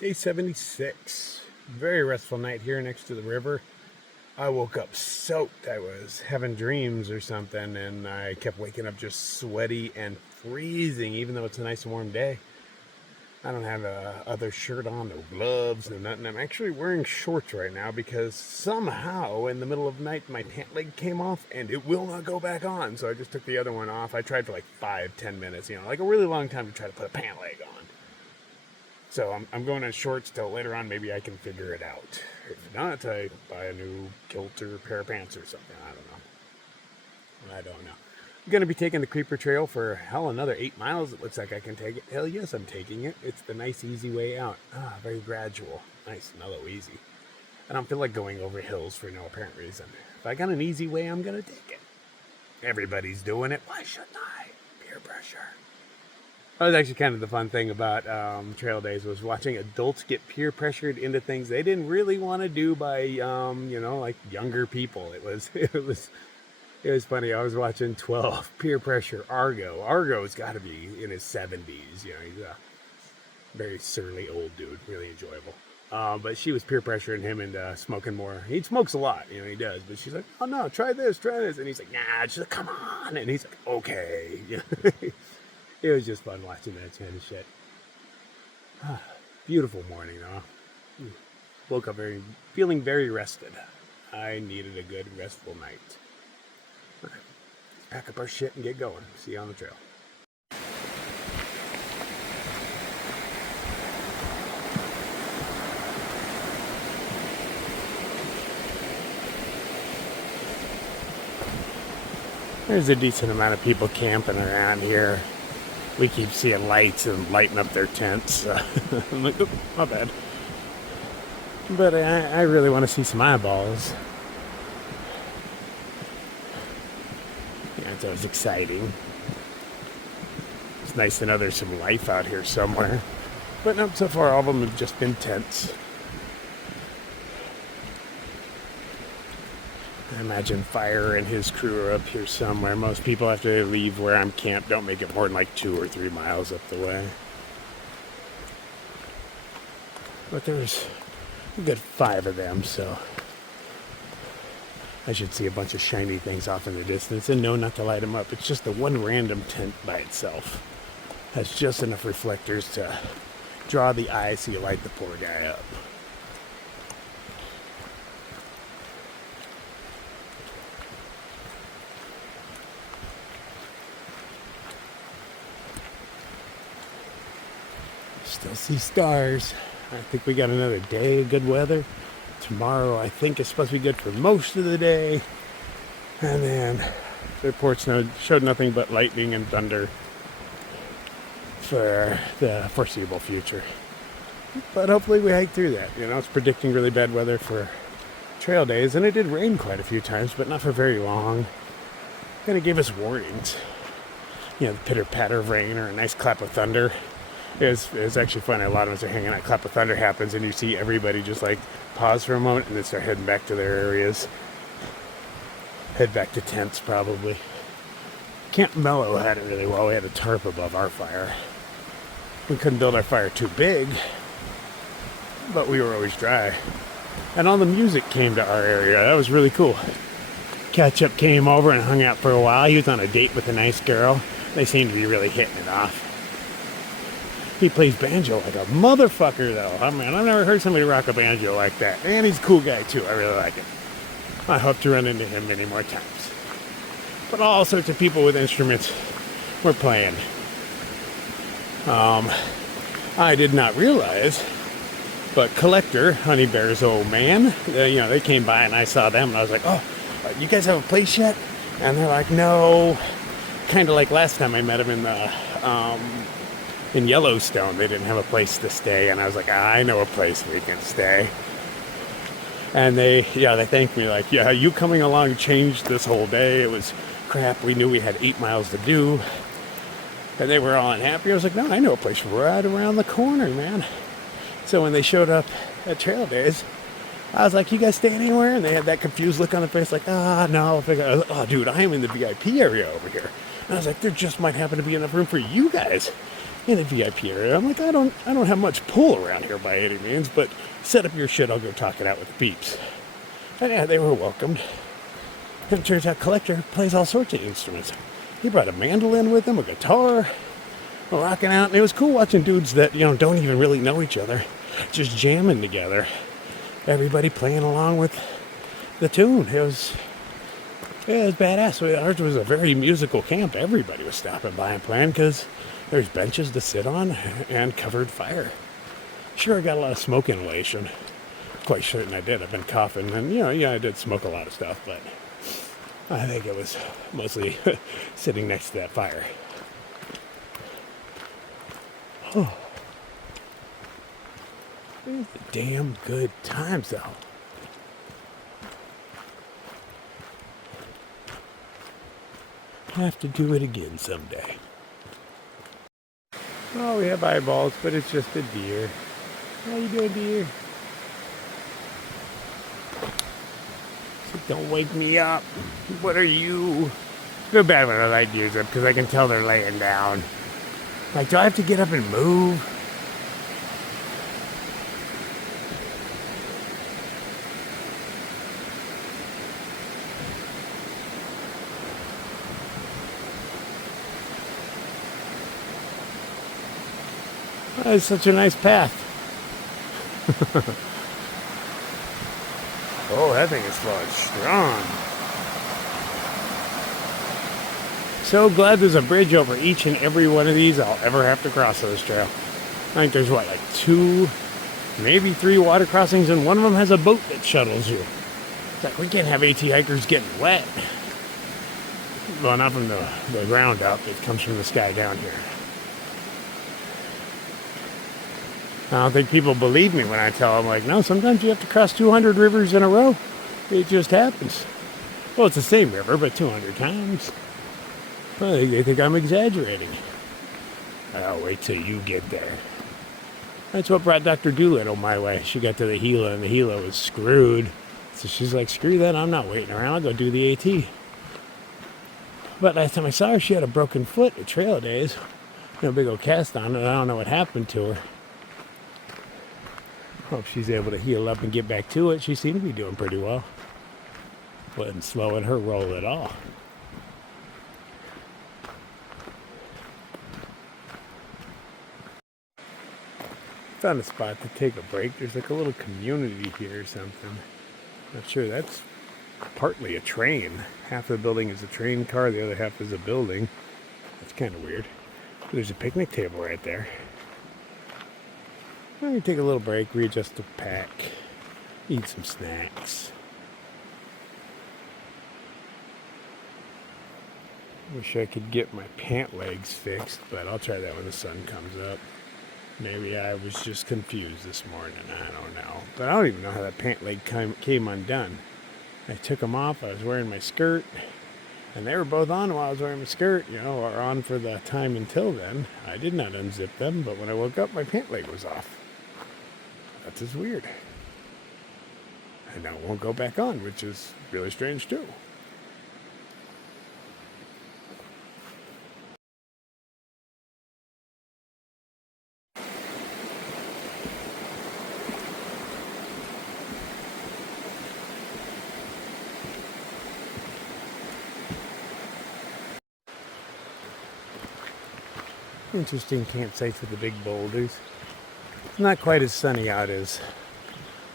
Day 76. Very restful night here next to the river. I woke up soaked. I was having dreams or something, and I kept waking up just sweaty and freezing, even though it's a nice warm day. I don't have a other shirt on, no gloves, no nothing. I'm actually wearing shorts right now because somehow in the middle of the night my pant leg came off and it will not go back on. So I just took the other one off. I tried for like 5-10 minutes, like a really long time to try to put a pant leg on. So I'm going in shorts till later on. Maybe I can figure it out. If not, I buy a new kilt or pair of pants or something. I don't know. I'm going to be taking the Creeper Trail for, another 8 miles. It looks like I can take it. Hell yes, I'm taking it. It's the nice, easy way out. Very gradual. Nice, mellow, easy. I don't feel like going over hills for no apparent reason. If I got an easy way, I'm going to take it. Everybody's doing it. Why shouldn't I? Peer pressure. That was actually kind of the fun thing about trail days, was watching adults get peer pressured into things they didn't really want to do by, like younger people. It was funny. I was watching 12 peer pressure Argo. Argo's got to be in his 70s. He's a very surly old dude. Really enjoyable. But she was peer pressuring him into smoking more. He smokes a lot, he does. But she's like, oh no, try this. And he's like, nah. She's like, come on. And he's like, okay. It was just fun watching that kind of shit. Beautiful morning, though. Woke up feeling very rested. I needed a good, restful night. Let's pack up our shit and get going. See you on the trail. There's a decent amount of people camping around here. We keep seeing lights and lighting up their tents. I'm like, oop, my bad. But I really want to see some eyeballs. It's always exciting. It's nice to know there's some life out here somewhere. But no, so far all of them have just been tents. I imagine Fire and his crew are up here somewhere. Most people, after they leave where I'm camped, don't make it more than like 2 or 3 miles up the way. But there's a good 5 of them, so I should see a bunch of shiny things off in the distance. And no, not to light them up. It's just the one random tent by itself has just enough reflectors to draw the eye so you light the poor guy up. Still see stars. I think we got another day of good weather. Tomorrow, I think, is supposed to be good for most of the day. And then the reports showed nothing but lightning and thunder for the foreseeable future. But hopefully we hike through that. It's predicting really bad weather for trail days. And it did rain quite a few times, but not for very long. Kind of gave us warnings. The pitter-patter of rain or a nice clap of thunder. It was actually funny. A lot of us are hanging out. Clap of thunder happens, and you see everybody just like pause for a moment and then start heading back to their areas. Head back to tents, probably. Camp Mellow had it really well. We had a tarp above our fire. We couldn't build our fire too big, but we were always dry. And all the music came to our area. That was really cool. Ketchup came over and hung out for a while. He was on a date with a nice girl. They seemed to be really hitting it off. He plays banjo like a motherfucker, though. I mean, I've never heard somebody rock a banjo like that. And he's a cool guy, too. I really like him. I hope to run into him many more times. But all sorts of people with instruments were playing. I did not realize, but Collector, Honey Bear's old man, they came by and I saw them. And I was like, oh, you guys have a place yet? And they're like, no. Kind of like last time I met him in Yellowstone. They didn't have a place to stay, and I was like, I know a place we can stay. And they thanked me, like, yeah, you coming along changed this whole day. It was crap. We knew we had 8 miles to do, and they were all unhappy. I was like, no, I know a place right around the corner, man. So when they showed up at trail days, I was like, you guys stay anywhere? And they had that confused look on their face, like, no. Oh, dude, I am in the VIP area over here. And I was like, there just might happen to be enough room for you guys. in the VIP area. I'm like, I don't have much pull around here by any means, but set up your shit, I'll go talk it out with the peeps. And yeah, they were welcomed. And it turns out Collector plays all sorts of instruments. He brought a mandolin with him, a guitar, rocking out, and it was cool watching dudes that, don't even really know each other, just jamming together. Everybody playing along with the tune. It was badass. Ours was a very musical camp. Everybody was stopping by and playing because there's benches to sit on and covered fire. Sure, I got a lot of smoke inhalation. Quite certain I did. I've been coughing, and I did smoke a lot of stuff, but I think it was mostly sitting next to that fire. Oh. These are damn good times, though. I have to do it again someday. Oh, we have eyeballs, but it's just a deer. How you doing, deer? Don't wake me up. What are you? I feel bad when I light deers up because I can tell they're laying down. Like, do I have to get up and move? Oh, it's such a nice path. Oh, that thing is flowing strong. So glad there's a bridge over each and every one of these I'll ever have to cross this trail. I think there's like 2, maybe 3 water crossings, and one of them has a boat that shuttles you. It's like, we can't have AT hikers getting wet. Well, not from the ground up, it comes from the sky down here. I don't think people believe me when I tell them, like, no, sometimes you have to cross 200 rivers in a row. It just happens. Well, it's the same river, but 200 times. Well, they think I'm exaggerating. I'll wait till you get there. That's what brought Dr. Doolittle my way. She got to the Gila, and the Gila was screwed. So she's like, screw that, I'm not waiting around. I'll go do the AT. But last time I saw her, she had a broken foot at trail days. Big old cast on it. I don't know what happened to her. Hope she's able to heal up and get back to it. She seemed to be doing pretty well. Wasn't slowing her roll at all. Found a spot to take a break. There's like a little community here or something. Not sure. That's partly a train. Half of the building is a train car. The other half is a building. That's kind of weird. But there's a picnic table right there. I'm going to take a little break, readjust the pack, eat some snacks. Wish I could get my pant legs fixed, but I'll try that when the sun comes up. Maybe I was just confused this morning. I don't know. But I don't even know how that pant leg came undone. I took them off. I was wearing my skirt, and they were both on while I was wearing my skirt, or on for the time until then. I did not unzip them, but when I woke up, my pant leg was off. That's just weird. And now it won't go back on, which is really strange too. Interesting campsites with the big boulders. It's not quite as sunny out as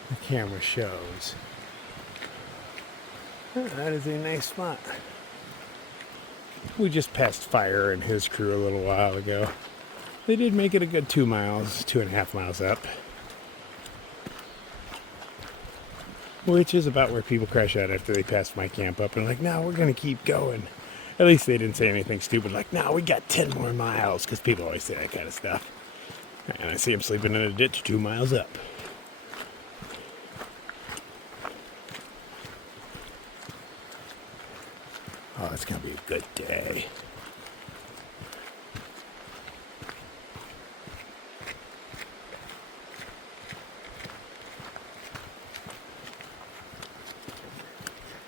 the camera shows. That is a nice spot. We just passed Fire and his crew a little while ago. They did make it a good 2.5 miles up. Which is about where people crash out after they pass my camp up and like, no, we're going to keep going. At least they didn't say anything stupid like, no, we got 10 more miles, because people always say that kind of stuff. And I see him sleeping in a ditch 2 miles up. Oh, it's going to be a good day.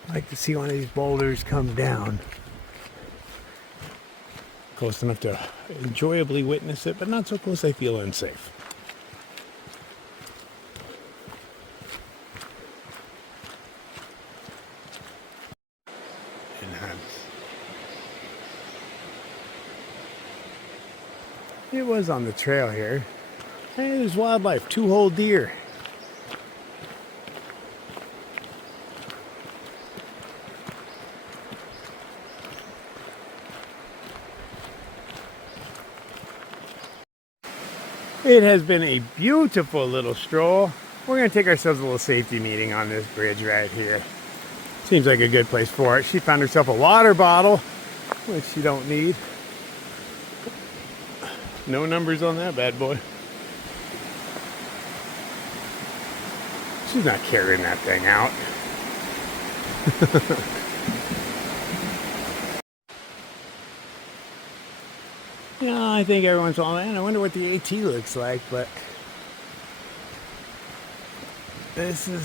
I'd like to see one of these boulders come down. Close enough to enjoyably witness it, but not so close I feel unsafe. It was on the trail here. Hey, there's wildlife, 2 whole deer. It has been a beautiful little stroll. We're going to take ourselves a little safety meeting on this bridge right here. Seems like a good place for it. She found herself a water bottle, which you don't need. No numbers on that bad boy. She's not carrying that thing out. Yeah, I think everyone's all, man, I wonder what the AT looks like, but this is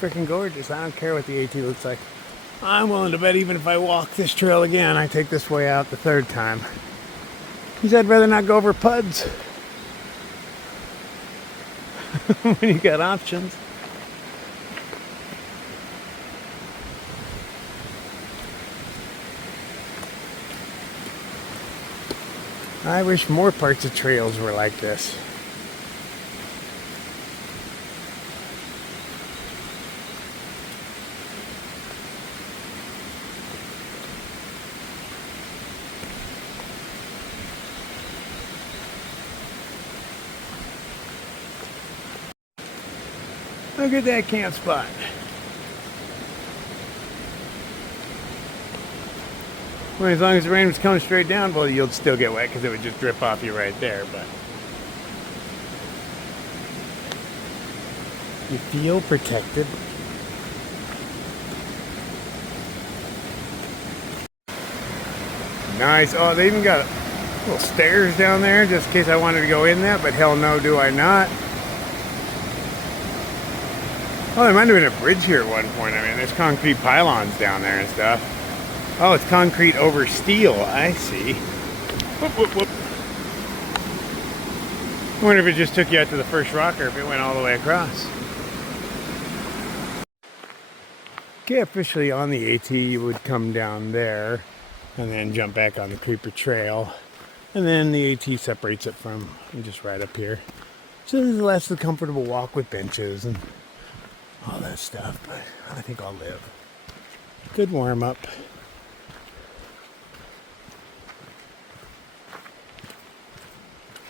freaking gorgeous. I don't care what the AT looks like. I'm willing to bet even if I walk this trail again, I take this way out the 3rd time. Because I'd rather not go over PUDs. When you got options. I wish more parts of trails were like this. Look at that camp spot. Well, as long as the rain was coming straight down, well, you'll still get wet because it would just drip off you right there, but you feel protected. Nice. Oh, they even got little stairs down there just in case I wanted to go in that, but hell no, do I not. Oh, there might have been a bridge here at one point. I mean, there's concrete pylons down there and stuff. Oh, it's concrete over steel. I see. Whoop, whoop, whoop. I wonder if it just took you out to the first rock or if it went all the way across. Okay, officially on the AT, you would come down there and then jump back on the creeper trail. And then the AT separates it from just right up here. So there's less of a comfortable walk with benches and all that stuff, but I think I'll live. Good warm up.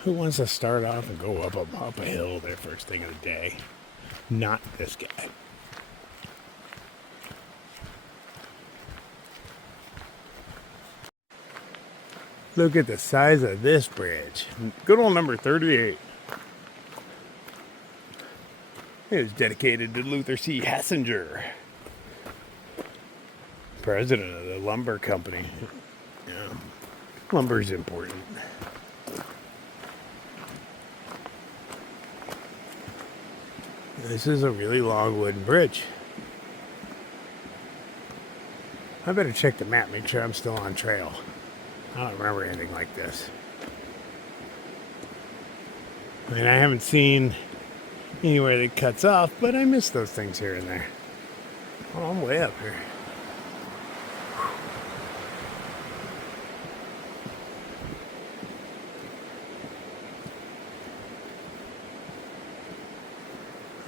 Who wants to start off and go up a hill there first thing of the day? Not this guy. Look at the size of this bridge. Good old number 38. It was dedicated to Luther C. Hassinger, president of the lumber company. Yeah. Lumber's important. This is a really long wooden bridge. I better check the map, make sure I'm still on trail. I don't remember anything like this. I mean, I haven't seen anywhere that cuts off, but I miss those things here and there. Oh, I'm way up here.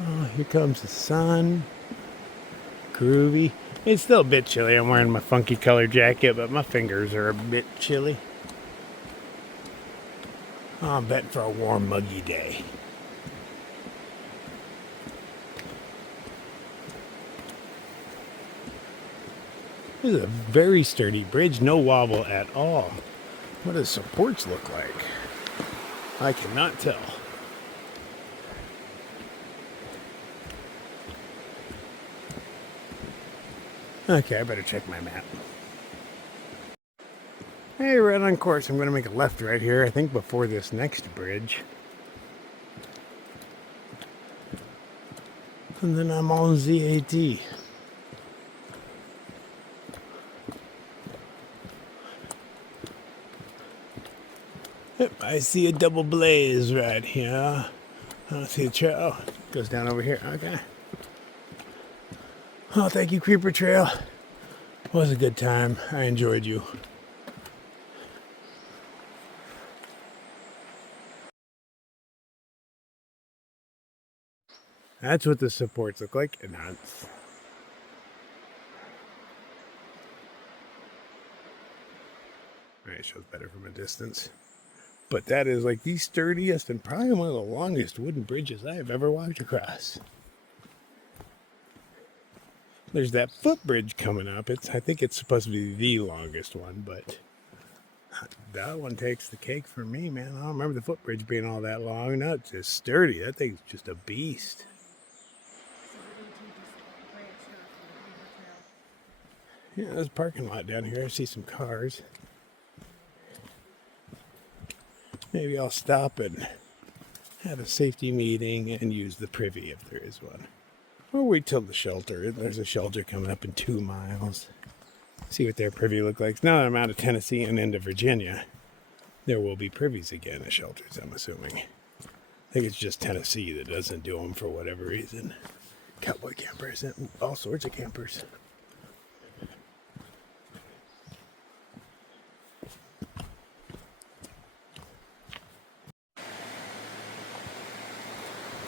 Oh, here comes the sun. Groovy. It's still a bit chilly. I'm wearing my funky color jacket, but my fingers are a bit chilly. Oh, I'm betting for a warm, muggy day. This is a very sturdy bridge, no wobble at all. What do the supports look like? I cannot tell. Okay, I better check my map. Hey, right on course. I'm going to make a left right here, I think before this next bridge. And then I'm on ZAT. I see a double blaze right here. I don't see a trail. Goes down over here. Okay. Oh, thank you, Creeper Trail. It was a good time. I enjoyed you. That's what the supports look like. And that's... Alright, it shows better from a distance. But that is like the sturdiest and probably one of the longest wooden bridges I have ever walked across. There's that footbridge coming up. I think it's supposed to be the longest one, but that one takes the cake for me, man. I don't remember the footbridge being all that long. No, it's just sturdy. That thing's just a beast. Yeah, there's a parking lot down here. I see some cars. Maybe I'll stop and have a safety meeting and use the privy if there is one. Or wait till the shelter. There's a shelter coming up in 2 miles. See what their privy look like. Now that I'm out of Tennessee and into Virginia, there will be privies again at shelters, I'm assuming. I think it's just Tennessee that doesn't do them for whatever reason. Cowboy campers and all sorts of campers.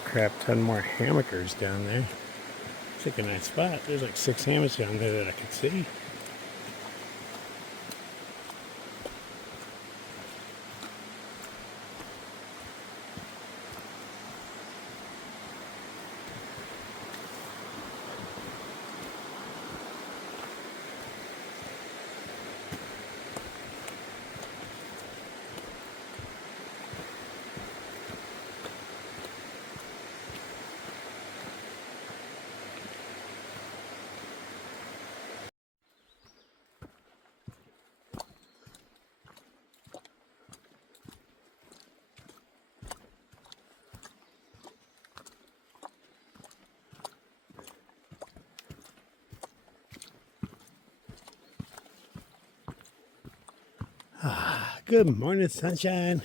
Crap ton more hammockers down there. It's like a nice spot. There's like 6 hammocks down there that I could see. Good morning, sunshine.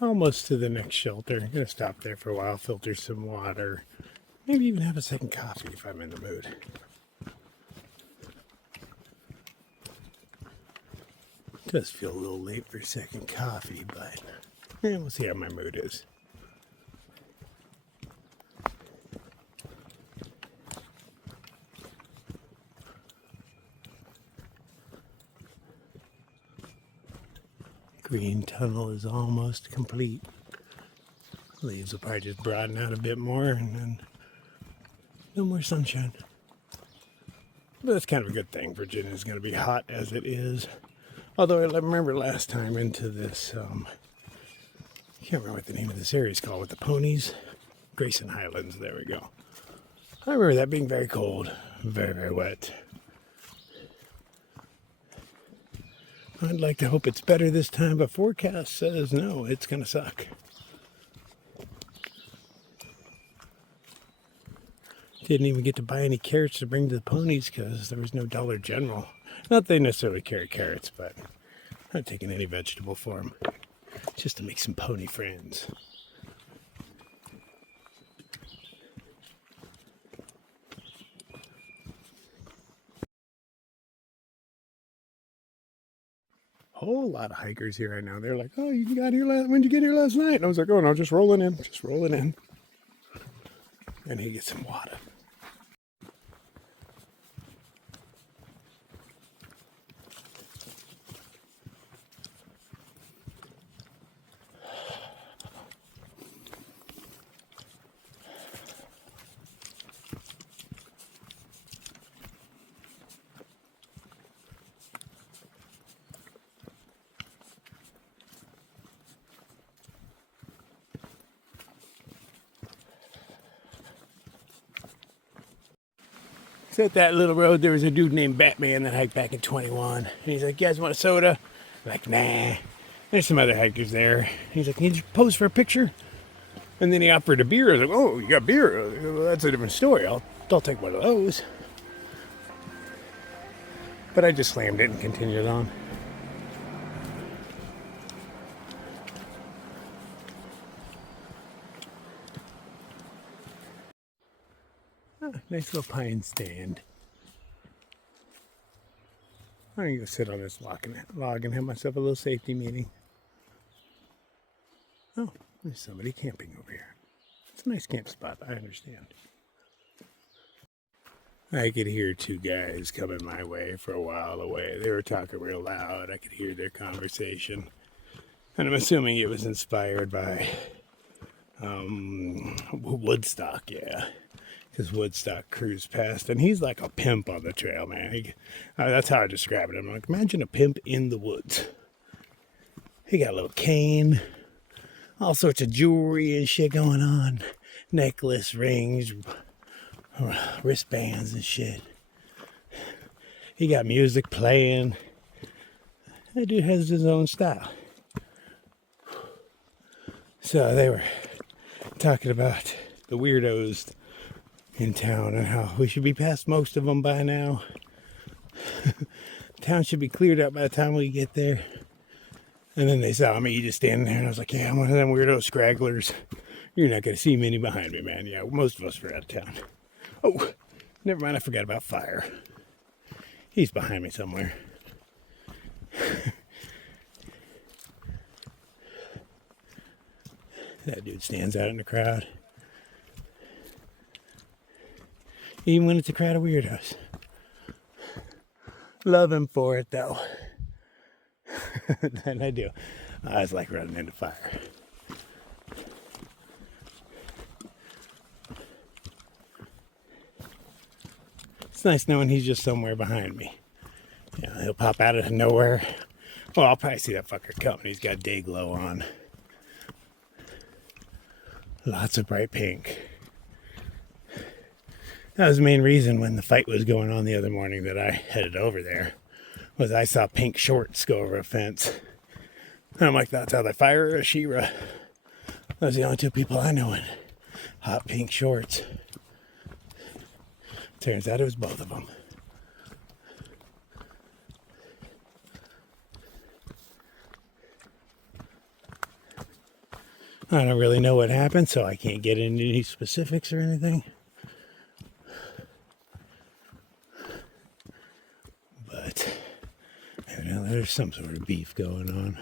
Almost to the next shelter. I'm gonna stop there for a while, filter some water, maybe even have a second coffee if I'm in the mood. Does feel a little late for second coffee, but we'll see how my mood is. Green tunnel is almost complete. Leaves will probably just broaden out a bit more and then no more sunshine. But that's kind of a good thing. Virginia's going to be hot as it is. Although I remember last time into this, I can't remember what the name of this area is called with the ponies. Grayson Highlands, there we go. I remember that being very cold, very, very wet. I'd like to hope it's better this time, but forecast says no, it's going to suck. Didn't even get to buy any carrots to bring to the ponies because there was no Dollar General. Not that they necessarily carry carrots, but I'm not taking any vegetable for them. Just to make some pony friends. Whole lot of hikers here right now. They're like, "Oh, you got here when'd you get here last night?" And I was like, "Oh no, just rolling in, just rolling in." And he gets some water. So at that little road, there was a dude named Batman that hiked back in 21. And he's like, you guys want a soda? I'm like, nah. There's some other hikers there. He's like, can you pose for a picture? And then he offered a beer. I was like, oh, you got beer? Well, that's a different story. I'll take one of those. But I just slammed it and continued on. Oh, nice little pine stand. I'm going to go sit on this log and have myself a little safety meeting. Oh, there's somebody camping over here. It's a nice camp spot, I understand. I could hear two guys coming my way for a while away. They were talking real loud. I could hear their conversation. And I'm assuming it was inspired by Woodstock, yeah. Because Woodstock cruised past, and he's like a pimp on the trail, man. That's how I describe it. I'm like, imagine a pimp in the woods. He got a little cane, all sorts of jewelry and shit going on. Necklace, rings, wristbands and shit. He got music playing. That dude has his own style. So they were talking about the weirdos in town and how we should be past most of them by now. Town should be cleared up by the time we get there. And then they saw me just standing there, and I was like, yeah, I'm one of them weirdo scragglers. You're not going to see many behind me, man. Yeah, most of us are out of town. Oh, never mind, I forgot about Fire. He's behind me somewhere. That dude stands out in the crowd. Even when it's a crowd of weirdos. Love him for it, though. And I do. I was like running into Fire. It's nice knowing he's just somewhere behind me. You know, he'll pop out of nowhere. Well, I'll probably see that fucker coming. He's got day glow on. Lots of bright pink. That was the main reason when the fight was going on the other morning that I headed over there, was I saw pink shorts go over a fence. And I'm like, that's either Fire or She-Ra. Those are the only two people I know in hot pink shorts. Turns out it was both of them. I don't really know what happened, so I can't get into any specifics or anything. But evidently there's some sort of beef going on.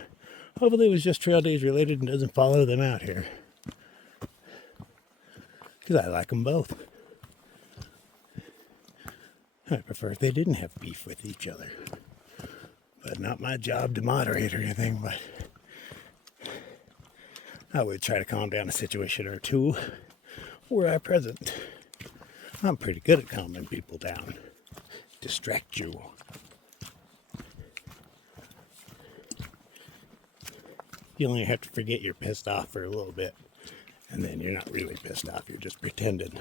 Hopefully it was just Trail Days related and doesn't follow them out here. Because I like them both. I prefer if they didn't have beef with each other. But not my job to moderate or anything, but I would try to calm down a situation or two were I present. I'm pretty good at calming people down. Distract you. You only have to forget you're pissed off for a little bit. And then you're not really pissed off, you're just pretending.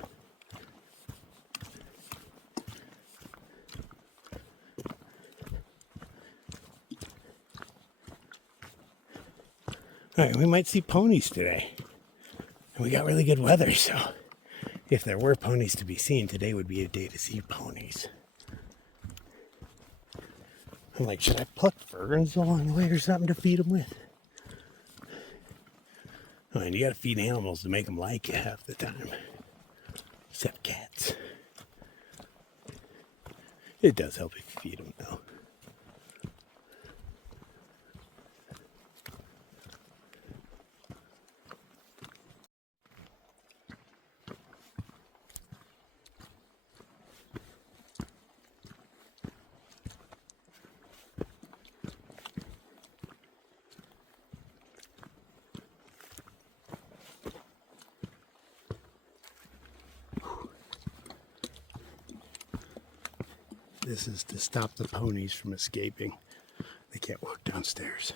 Alright, we might see ponies today. And we got really good weather, so if there were ponies to be seen, today would be a day to see ponies. I'm like, should I pluck ferns along the way or something to feed them with? I mean, you gotta feed animals to make them like you half the time. Except cats. It does help if you feed them, though. This is to stop the ponies from escaping. They can't walk downstairs.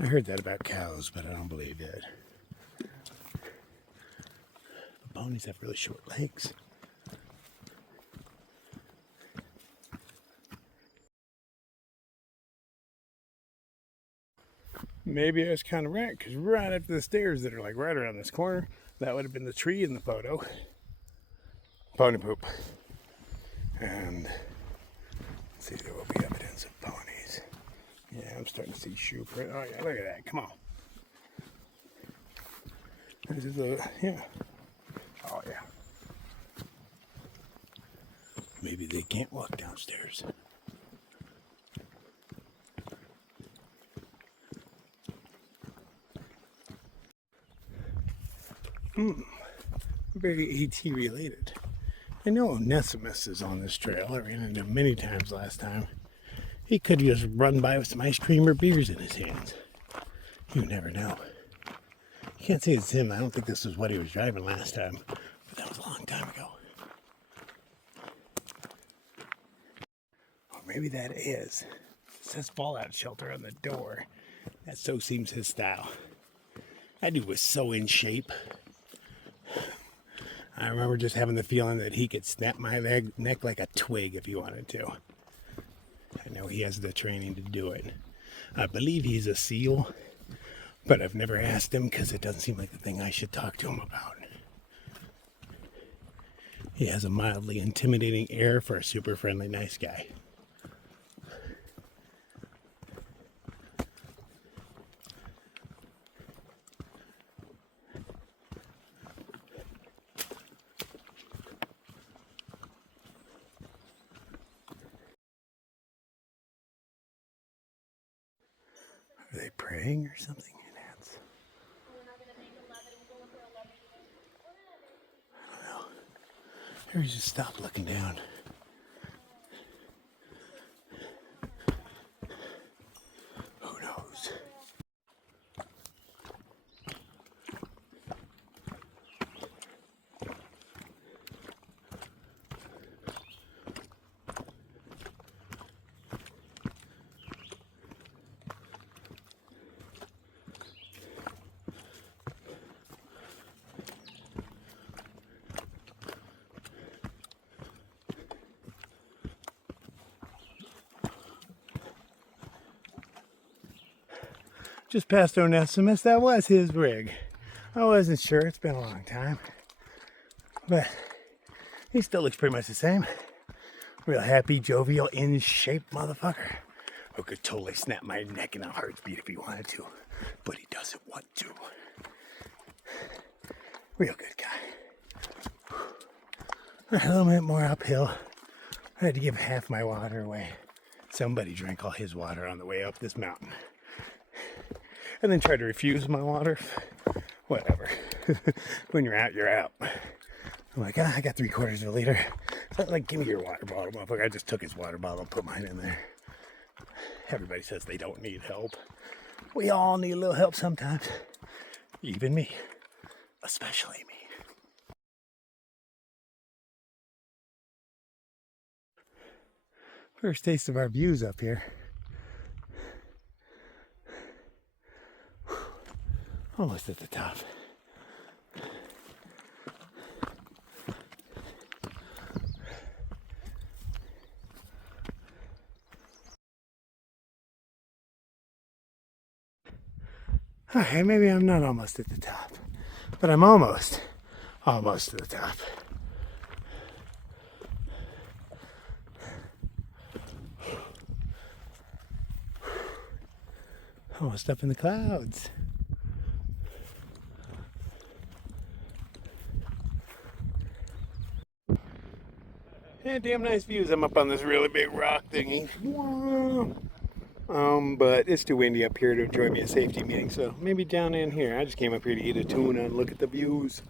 I heard that about cows, but I don't believe it. ponies have really short legs. Maybe I was kind of right, because right after the stairs that are like right around this corner, that would have been the tree in the photo. Pony poop. And let's see, there will be evidence of ponies. Yeah, I'm starting to see shoe print. Oh yeah, look at that. Come on. This is yeah. Oh yeah. Maybe they can't walk downstairs. Very AT related. I know Onesimus is on this trail. I ran into him many times last time. He could just run by with some ice cream or beers in his hands. You never know. You can't say it's him. I don't think this was what he was driving last time. But that was a long time ago. Or maybe that is. It says fallout shelter on the door. That so seems his style. That dude was so in shape. I remember just having the feeling that he could snap my neck like a twig if he wanted to. I know he has the training to do it. I believe he's a SEAL, but I've never asked him because it doesn't seem like the thing I should talk to him about. He has a mildly intimidating air for a super friendly, nice guy. Are they praying or something in ants? I don't know. Maybe just stop looking down. Who knows? Just past Onesimus, that was his rig. I wasn't sure, it's been a long time. But he still looks pretty much the same. Real happy, jovial, in shape motherfucker. Who could totally snap my neck in a heartbeat if he wanted to. But he doesn't want to. Real good guy. A little bit more uphill. I had to give half my water away. Somebody drank all his water on the way up this mountain. And then tried to refuse my water. Whatever. When you're out, you're out. I'm like, I got 3/4 of a liter. So like, give me your water bottle, motherfucker. I just took his water bottle and put mine in there. Everybody says they don't need help. We all need a little help sometimes. Even me. Especially me. First taste of our views up here. Almost at the top. Okay, maybe I'm not almost at the top, but I'm almost to the top. Almost up in the clouds. Yeah, damn nice views. I'm up on this really big rock thingy. But it's too windy up here to enjoy me a safety meeting, so maybe down in here. I just came up here to eat a tuna and look at the views.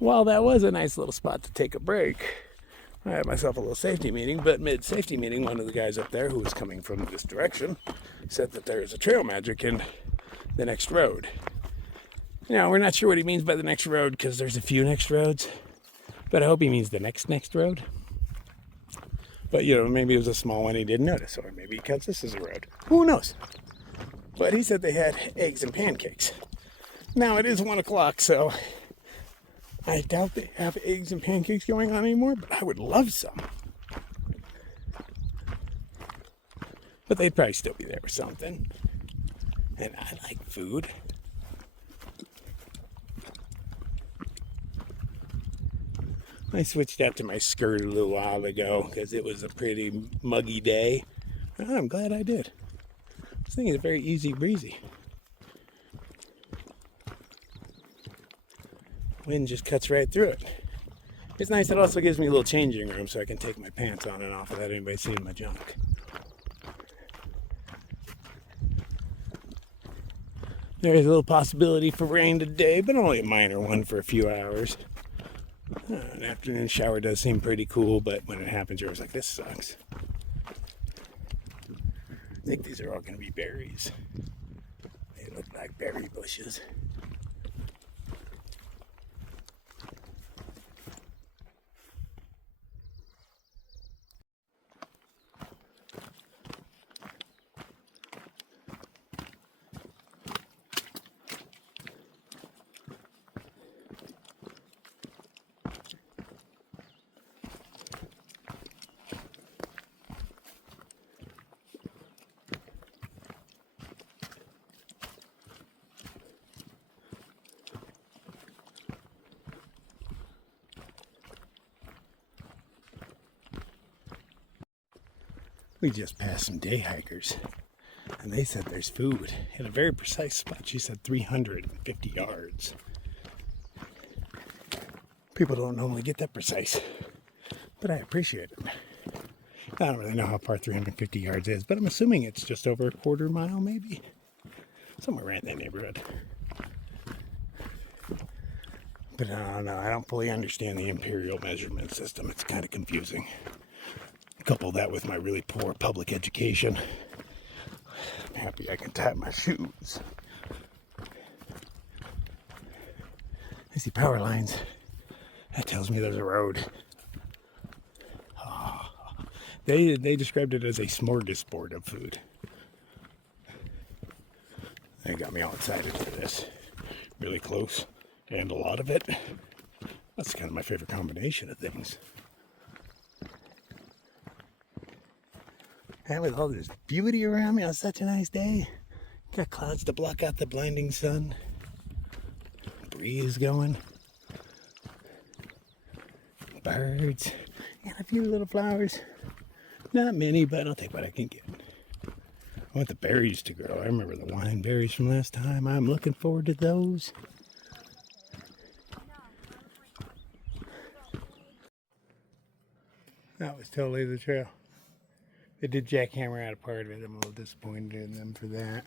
Well, that was a nice little spot to take a break. I had myself a little safety meeting, but mid-safety meeting, one of the guys up there who was coming from this direction said that there's a trail magic in the next road. Now, we're not sure what he means by the next road because there's a few next roads, but I hope he means the next road. But, maybe it was a small one he didn't notice, or maybe he counts this as a road. Who knows? But he said they had eggs and pancakes. Now it is 1 o'clock, so I doubt they have eggs and pancakes going on anymore, but I would love some. But they'd probably still be there or something. And I like food. I switched out to my skirt a little while ago because it was a pretty muggy day. I'm glad I did. This thing is very easy breezy. Wind just cuts right through it. It's nice. It also gives me a little changing room so I can take my pants on and off without anybody seeing my junk. There is a little possibility for rain today, but only a minor one for a few hours. An afternoon shower does seem pretty cool, but when it happens, you're always like, this sucks. I think these are all going to be berries. They look like berry bushes. We just passed some day hikers, and they said there's food at a very precise spot. She said 350 yards. People don't normally get that precise, but I appreciate it. I don't really know how far 350 yards is, but I'm assuming it's just over a quarter mile, maybe. Somewhere right in that neighborhood. But I don't know, I don't fully understand the imperial measurement system. It's kind of confusing. Couple that with my really poor public education. I'm happy I can tie my shoes. I see power lines. That tells me there's a road. Oh, they described it as a smorgasbord of food. They got me all excited for this. Really close and a lot of it. That's kind of my favorite combination of things. And with all this beauty around me on such a nice day, got clouds to block out the blinding sun, breeze going, birds, and a few little flowers. Not many, but I'll take what I can get. I want the berries to grow. I remember the wine berries from last time. I'm looking forward to those. That was totally the trail. They did jackhammer out a part of it. I'm a little disappointed in them for that.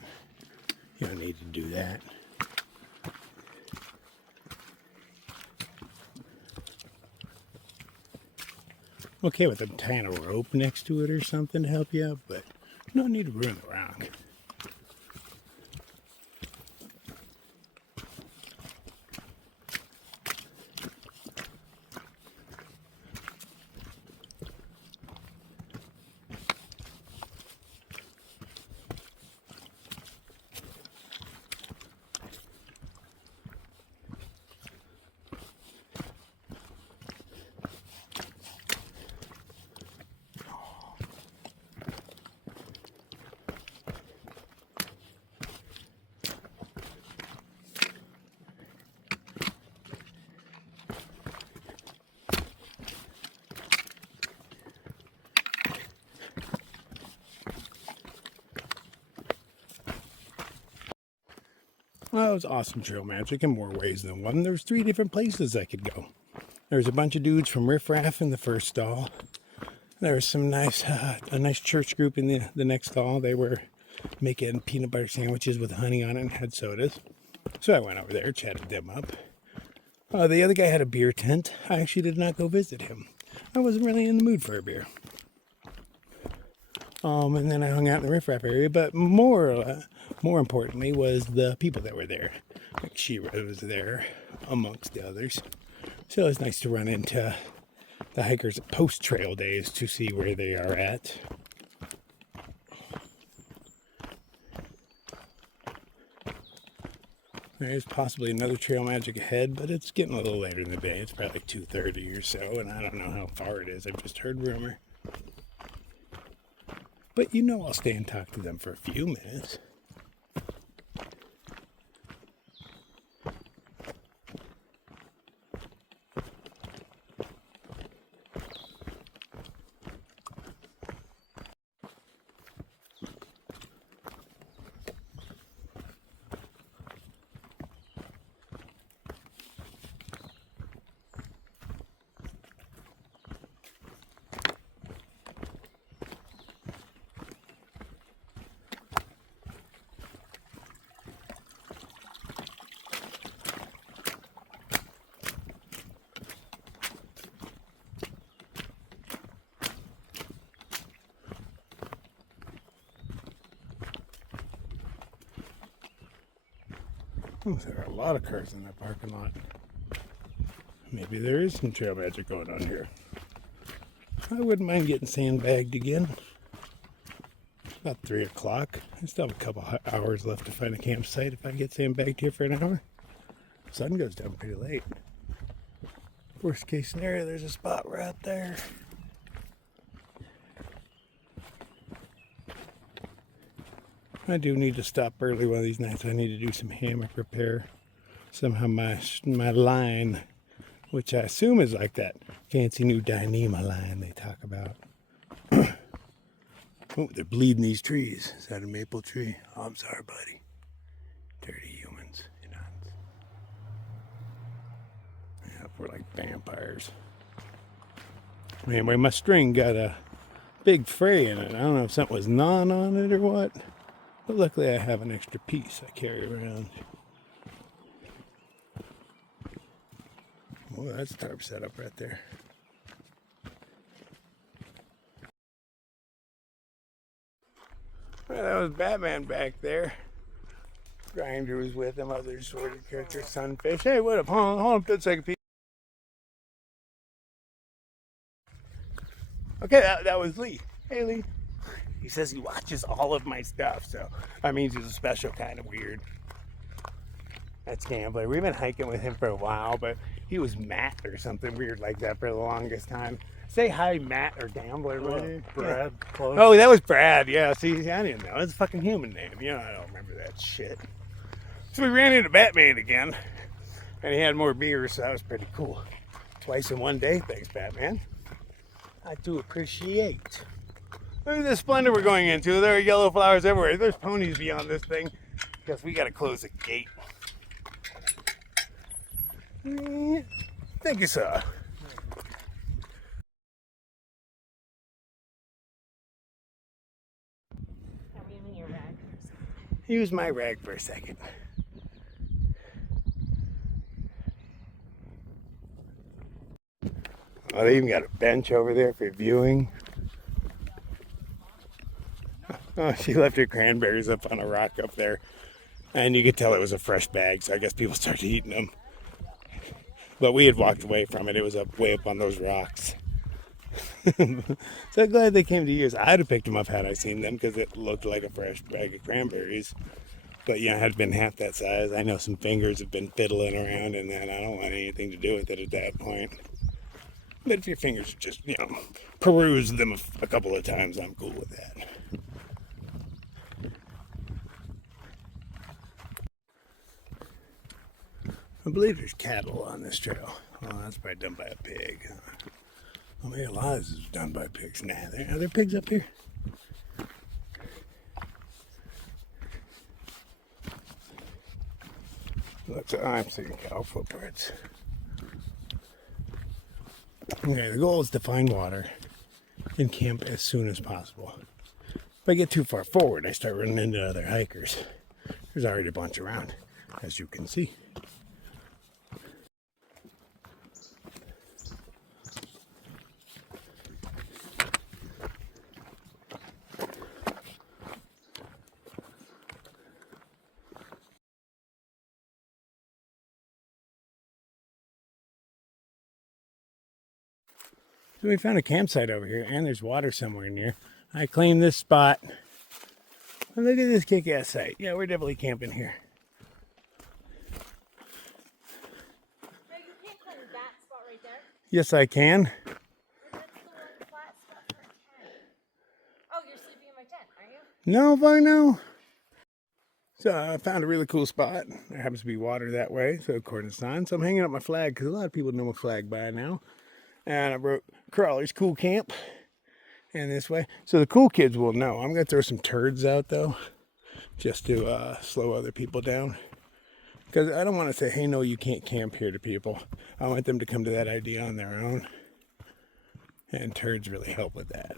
You don't need to do that. I'm okay with them tying a rope next to it or something to help you out, but you don't need to ruin the rock. Well, it was awesome trail magic in more ways than one. There was 3 different places I could go. There was a bunch of dudes from Riff Raff in the first stall. There was some a nice church group in the next stall. They were making peanut butter sandwiches with honey on it and had sodas. So I went over there, chatted them up. The other guy had a beer tent. I actually did not go visit him. I wasn't really in the mood for a beer. And then I hung out in the Riff Raff area, but more importantly was the people that were there. Like Shira was there amongst the others. So it was nice to run into the hikers post-trail days to see where they are at. There's possibly another trail magic ahead, but it's getting a little later in the day. It's probably 2:30 or so, and I don't know how far it is. I've just heard rumor. But you know I'll stay and talk to them for a few minutes. Oh, there are a lot of cars in that parking lot. Maybe there is some trail magic going on here. I wouldn't mind getting sandbagged again. About 3 o'clock. I still have a couple hours left to find a campsite if I get sandbagged here for an hour. The sun goes down pretty late. Worst case scenario, there's a spot right there. I do need to stop early one of these nights. I need to do some hammock repair. Somehow my line, which I assume is like that fancy new Dyneema line they talk about. Oh, they're bleeding these trees. Is that a maple tree? Oh, I'm sorry, buddy. Dirty humans, you know. Yeah, we're like vampires. Anyway, my string got a big fray in it. I don't know if something was gnawing on it or what. But luckily I have an extra piece I carry around. Oh, that's tarp set up right there. Well, that was Batman back there. Grinder was with him, other assorted characters, Sunfish. Hey, what up? Hold on a second, Pete. Okay, that was Lee. Hey, Lee. He says he watches all of my stuff, so that means he's a special kind of weird. That's Gambler. We've been hiking with him for a while, but he was Matt or something weird like that for the longest time. Say hi, Matt or Gambler. Brad. Yeah. Close. Oh, that was Brad. Yeah, see, I didn't know. It's a fucking human name. You know, I don't remember that shit. So we ran into Batman again, and he had more beer, so that was pretty cool. Twice in one day. Thanks, Batman. I do appreciate. Look at the splendor we're going into. There are yellow flowers everywhere. There's ponies beyond this thing because we got to close the gate. Thank you, sir. Use my rag for a second. Oh, they even got a bench over there for viewing. Oh, she left her cranberries up on a rock up there. And you could tell it was a fresh bag, so I guess people started eating them. But we had walked away from it. It was way up on those rocks. So glad they came to use. I'd have picked them up had I seen them because it looked like a fresh bag of cranberries. But, you know, had it been half that size, I know some fingers have been fiddling around in that. I don't want anything to do with it at that point. But if your fingers just, you know, peruse them a couple of times, I'm cool with that. I believe there's cattle on this trail. Oh, that's probably done by a pig. Well, maybe a lot of this is done by pigs. Nah, are there pigs up here? I'm seeing cow footprints. Okay, the goal is to find water and camp as soon as possible. If I get too far forward, I start running into other hikers. There's already a bunch around, as you can see. So we found a campsite over here, and there's water somewhere near. I claimed this spot. And look at this kick-ass site. Yeah, we're definitely camping here. right there? Yes, I can. That's the one flat spot for a tent. Oh, you're sleeping in my tent, are you? No, fuck no. So I found a really cool spot. There happens to be water that way, so according to sign. So I'm hanging up my flag because a lot of people know my flag by now. And I wrote Crawler's Cool Camp. And this way. So the cool kids will know. I'm going to throw some turds out though, just to slow other people down. Because I don't want to say, hey, no, you can't camp here to people. I want them to come to that idea on their own. And turds really help with that.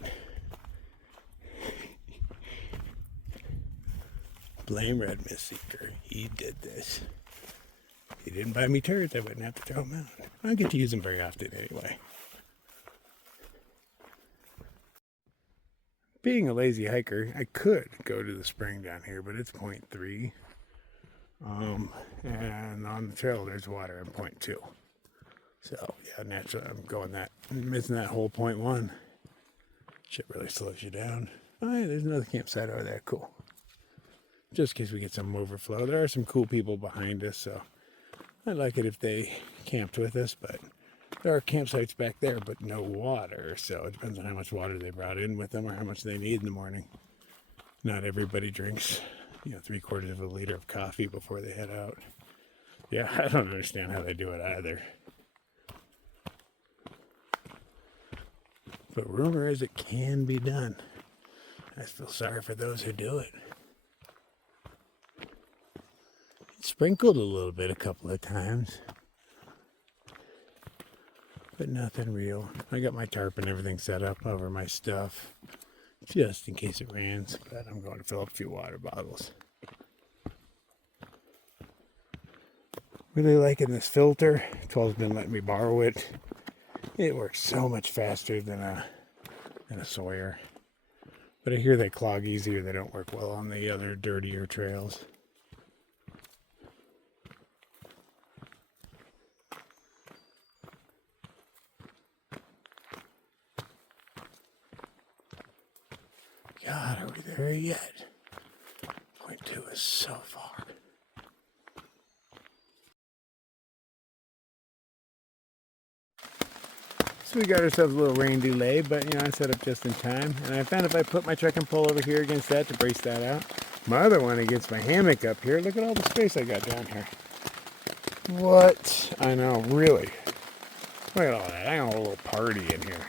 Blame Red Mist Seeker. He did this. He didn't buy me turds. I wouldn't have to throw them out. I don't get to use them very often anyway. Being a lazy hiker, I could go to the spring down here, but it's 0.3. And on the trail, there's water at 0.2. So, yeah, naturally, I'm missing that whole 0.1. Shit really slows you down. Oh, yeah, there's another campsite over there. Cool. Just in case we get some overflow. There are some cool people behind us, so I'd like it if they camped with us, but there are campsites back there, but no water. So it depends on how much water they brought in with them or how much they need in the morning. Not everybody drinks, 3/4 of a liter of coffee before they head out. Yeah, I don't understand how they do it either. But rumor is it can be done. I feel sorry for those who do it. It sprinkled a little bit a couple of times. But nothing real. I got my tarp and everything set up over my stuff, just in case it rains, but I'm going to fill up a few water bottles. Really liking this filter. 12's been letting me borrow it. It works so much faster than a Sawyer. But I hear they clog easier. They don't work well on the other dirtier trails. God, are we there yet? 0.2 is so far. So we got ourselves a little rain delay, but I set up just in time. And I found if I put my trekking pole over here against that to brace that out, my other one against my hammock up here, look at all the space I got down here. What? I know, really. Look at all that. I got a little party in here.